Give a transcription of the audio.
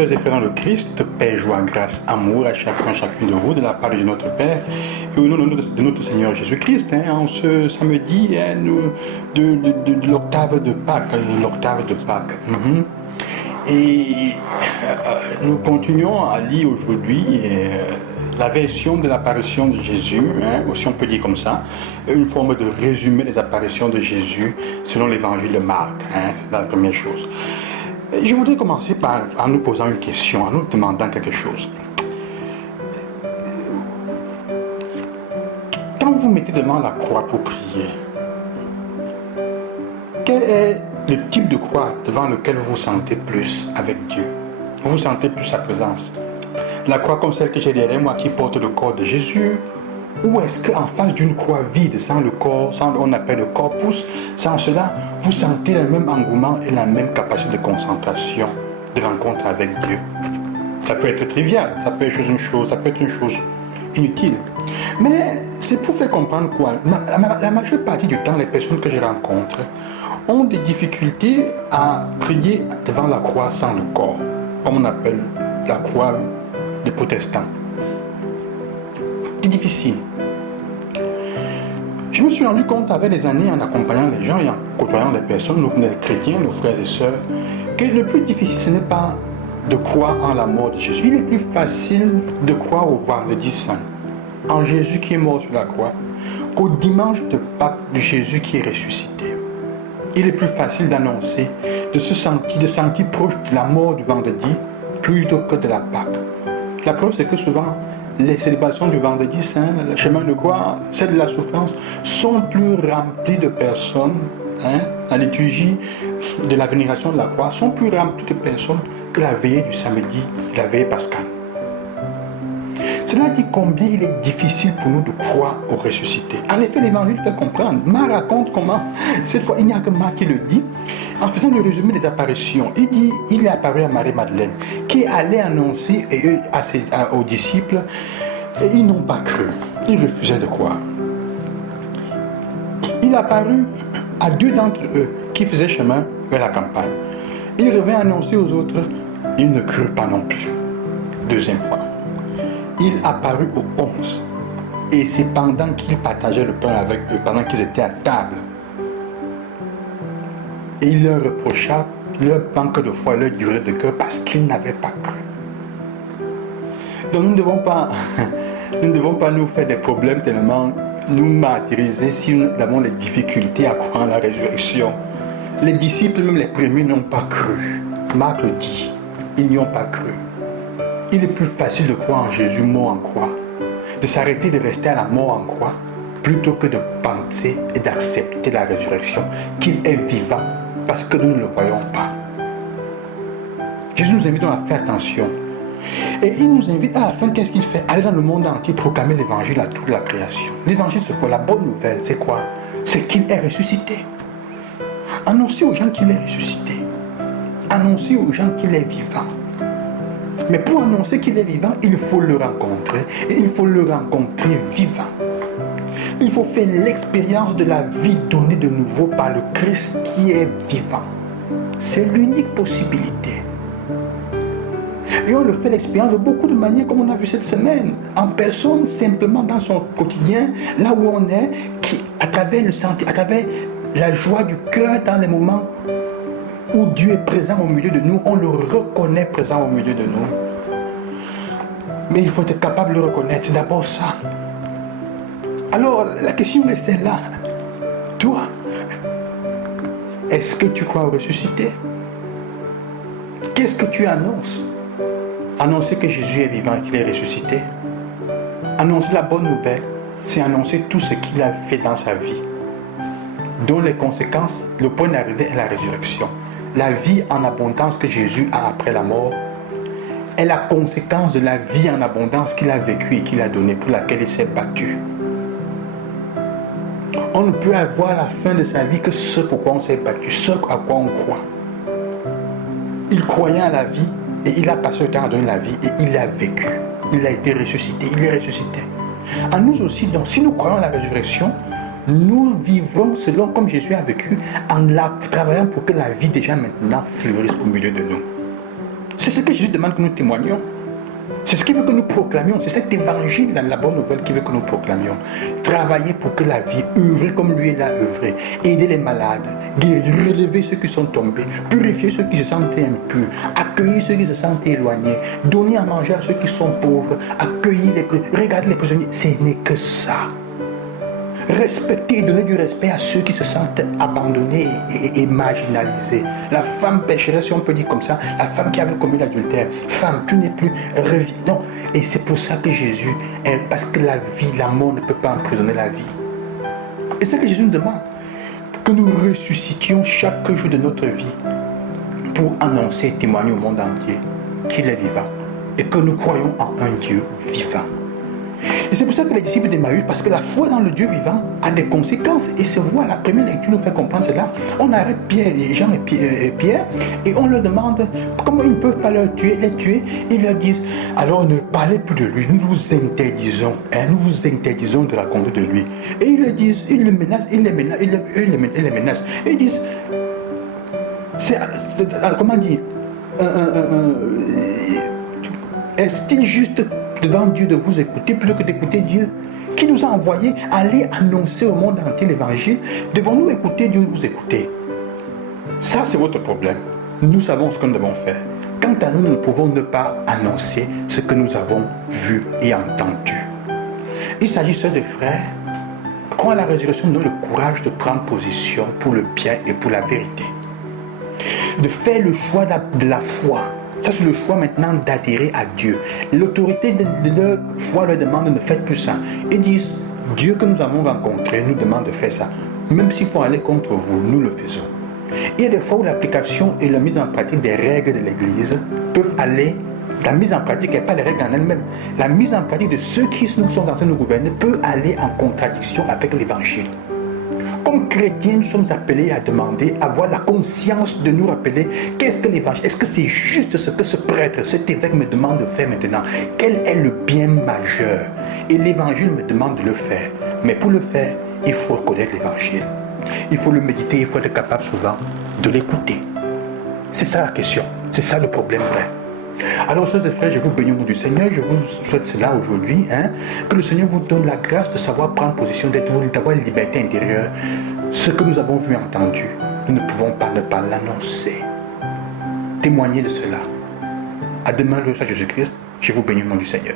Sœurs et frères dans le Christ, paix, joie, grâce, amour à chacune de vous de la part de notre Père et au nom de notre Seigneur Jésus-Christ. En ce samedi de l'octave de Pâques. Et nous continuons à lire aujourd'hui la version de l'apparition de Jésus, si on peut dire comme ça, une forme de résumé des apparitions de Jésus selon l'évangile de Marc. C'est la première chose. Je voudrais commencer en nous posant une question, en nous demandant quelque chose. Quand vous vous mettez devant la croix pour prier, quel est le type de croix devant lequel vous vous sentez plus avec Dieu? Vous vous sentez plus sa présence? La croix comme celle que j'ai derrière moi qui porte le corps de Jésus? Ou est-ce qu'en face d'une croix vide, sans le corps, sans on appelle le corpus, sans cela, vous sentez le même engouement et la même capacité de concentration, de rencontre avec Dieu? Ça peut être trivial, ça peut être une chose inutile. Mais c'est pour faire comprendre quoi? La majeure partie du temps, les personnes que je rencontre ont des difficultés à prier devant la croix sans le corps, comme on appelle la croix des protestants. C'est difficile. Je me suis rendu compte avec les années en accompagnant les gens et en côtoyant les personnes, les chrétiens, nos frères et sœurs, que le plus difficile ce n'est pas de croire en la mort de Jésus. Il est plus facile de croire au vendredi saint, en Jésus qui est mort sur la croix, qu'au dimanche de Pâques de Jésus qui est ressuscité. Il est plus facile d'annoncer, de sentir proche de la mort du vendredi plutôt que de la Pâque. La preuve c'est que souvent les célébrations du vendredi saint, le chemin de croix, celle de la souffrance, sont plus remplies de personnes. La liturgie de la vénération de la croix sont plus remplies de personnes que la veillée du samedi, la veillée pascale. Cela dit combien il est difficile pour nous de croire au ressuscité. En effet, l'évangile fait comprendre. Marc raconte comment, cette fois il n'y a que Marc qui le dit, en faisant le résumé des apparitions. Il dit, il est apparu à Marie-Madeleine, qui allait annoncer aux disciples, et ils n'ont pas cru. Ils refusaient de croire. Il est apparu à 2 d'entre eux qui faisaient chemin vers la campagne. Il revint annoncer aux autres, ils ne crurent pas non plus. Deuxième fois. Il apparut aux 11. Et c'est pendant qu'il partageait le pain avec eux, pendant qu'ils étaient à table. Et il leur reprocha leur manque de foi, leur durée de cœur, parce qu'ils n'avaient pas cru. Donc nous ne devons pas nous faire des problèmes tellement nous martyriser si nous avons des difficultés à croire en la résurrection. Les disciples, même les premiers, n'ont pas cru. Marc le dit, ils n'y ont pas cru. Il est plus facile de croire en Jésus mort en croix, de s'arrêter de rester à la mort en croix, plutôt que de penser et d'accepter la résurrection, qu'il est vivant, parce que nous ne le voyons pas. Jésus nous invite à faire attention. Et il nous invite à la fin, qu'est-ce qu'il fait? Aller dans le monde entier, proclamer l'évangile à toute la création. L'évangile, c'est quoi? La bonne nouvelle, c'est quoi? C'est qu'il est ressuscité. Annoncer aux gens qu'il est ressuscité. Annoncer aux gens qu'il est vivant. Mais pour annoncer qu'il est vivant, il faut le rencontrer. Et il faut le rencontrer vivant. Il faut faire l'expérience de la vie donnée de nouveau par le Christ qui est vivant. C'est l'unique possibilité. Et on le fait l'expérience de beaucoup de manières, comme on a vu cette semaine. En personne, simplement dans son quotidien, là où on est, à travers le sentiment, à travers la joie du cœur, dans les moments où Dieu est présent au milieu de nous, on le reconnaît présent au milieu de nous. Mais il faut être capable de le reconnaître, c'est d'abord ça. Alors, la question est celle-là. Toi, est-ce que tu crois au ressuscité? Qu'est-ce que tu annonces? Annoncer que Jésus est vivant et qu'il est ressuscité. Annoncer la bonne nouvelle, c'est annoncer tout ce qu'il a fait dans sa vie, dont les conséquences, le point d'arrivée est la résurrection. La vie en abondance que Jésus a après la mort est la conséquence de la vie en abondance qu'il a vécue et qu'il a donnée, pour laquelle il s'est battu. On ne peut avoir la fin de sa vie que ce pourquoi on s'est battu, ce à quoi on croit. Il croyait à la vie et il a passé le temps à donner la vie et il a vécu. Il a été ressuscité, il est ressuscité. À nous aussi, donc, si nous croyons à la résurrection, nous vivons selon comme Jésus a vécu, en travaillant pour que la vie déjà maintenant fleurisse au milieu de nous. C'est ce que Jésus demande que nous témoignions. C'est ce qu'il veut que nous proclamions. C'est cet évangile dans la bonne nouvelle qu'il veut que nous proclamions. Travailler pour que la vie, œuvrer comme lui il a œuvré, aider les malades, guérir, relever ceux qui sont tombés, purifier ceux qui se sentent impurs, accueillir ceux qui se sentent éloignés, donner à manger à ceux qui sont pauvres, accueillir les prisonniers, regarder les prisonniers. Ce n'est que ça. Respecter et donner du respect à ceux qui se sentent abandonnés et marginalisés. La femme pécheresse, si on peut dire comme ça, la femme qui avait commis l'adultère. Femme, tu n'es plus revue. Non. Et c'est pour ça que Jésus est, parce que la vie, la mort ne peut pas emprisonner la vie. Et c'est ce que Jésus nous demande. Que nous ressuscitions chaque jour de notre vie pour annoncer et témoigner au monde entier qu'il est vivant. Et que nous croyons en un Dieu vivant. Et c'est pour ça que les disciples d'Emmaüs, parce que la foi dans le Dieu vivant a des conséquences, et se voit, la première lecture nous fait comprendre cela. On arrête Jean et Pierre, et on leur demande comment ils ne peuvent pas les tuer. Ils leur disent, alors ne parlez plus de lui, nous vous interdisons, de raconter de lui. Et ils leur disent, ils les menacent, et ils disent, comment dire, est-il juste devant Dieu de vous écouter plutôt que d'écouter Dieu qui nous a envoyés aller annoncer au monde entier l'évangile? Devons-nous écouter Dieu ou vous écouter? Ça, c'est votre problème. Nous savons ce que nous devons faire. Quant à nous, nous ne pouvons ne pas annoncer ce que nous avons vu et entendu. Il s'agit, sœurs et frères, quand la résurrection nous donne le courage de prendre position pour le bien et pour la vérité. De faire le choix de la foi. Ça, c'est le choix maintenant d'adhérer à Dieu. L'autorité de leur foi leur demande ne faites plus ça. Ils disent, Dieu que nous avons rencontré nous demande de faire ça. Même s'il faut aller contre vous, nous le faisons. Il y a des fois où l'application et la mise en pratique des règles de l'Église peuvent aller, la mise en pratique n'est pas les règles en elles-mêmes. La mise en pratique de ceux qui nous sont censés nous gouverner peut aller en contradiction avec l'Évangile. Comme chrétiens, nous sommes appelés à demander, à avoir la conscience de nous rappeler qu'est-ce que l'évangile, est-ce que c'est juste ce que ce prêtre, cet évêque me demande de faire maintenant? Quel est le bien majeur? Et l'évangile me demande de le faire. Mais pour le faire, il faut connaître l'évangile. Il faut le méditer, il faut être capable souvent de l'écouter. C'est ça la question, c'est ça le problème vrai. Alors, sœurs et frères, je vous bénis au nom du Seigneur, je vous souhaite cela aujourd'hui, que le Seigneur vous donne la grâce de savoir prendre position, d'avoir une liberté intérieure. Ce que nous avons vu et entendu, nous ne pouvons pas ne pas l'annoncer. Témoignez de cela. À demain, le Seigneur Jésus-Christ, je vous bénis au nom du Seigneur.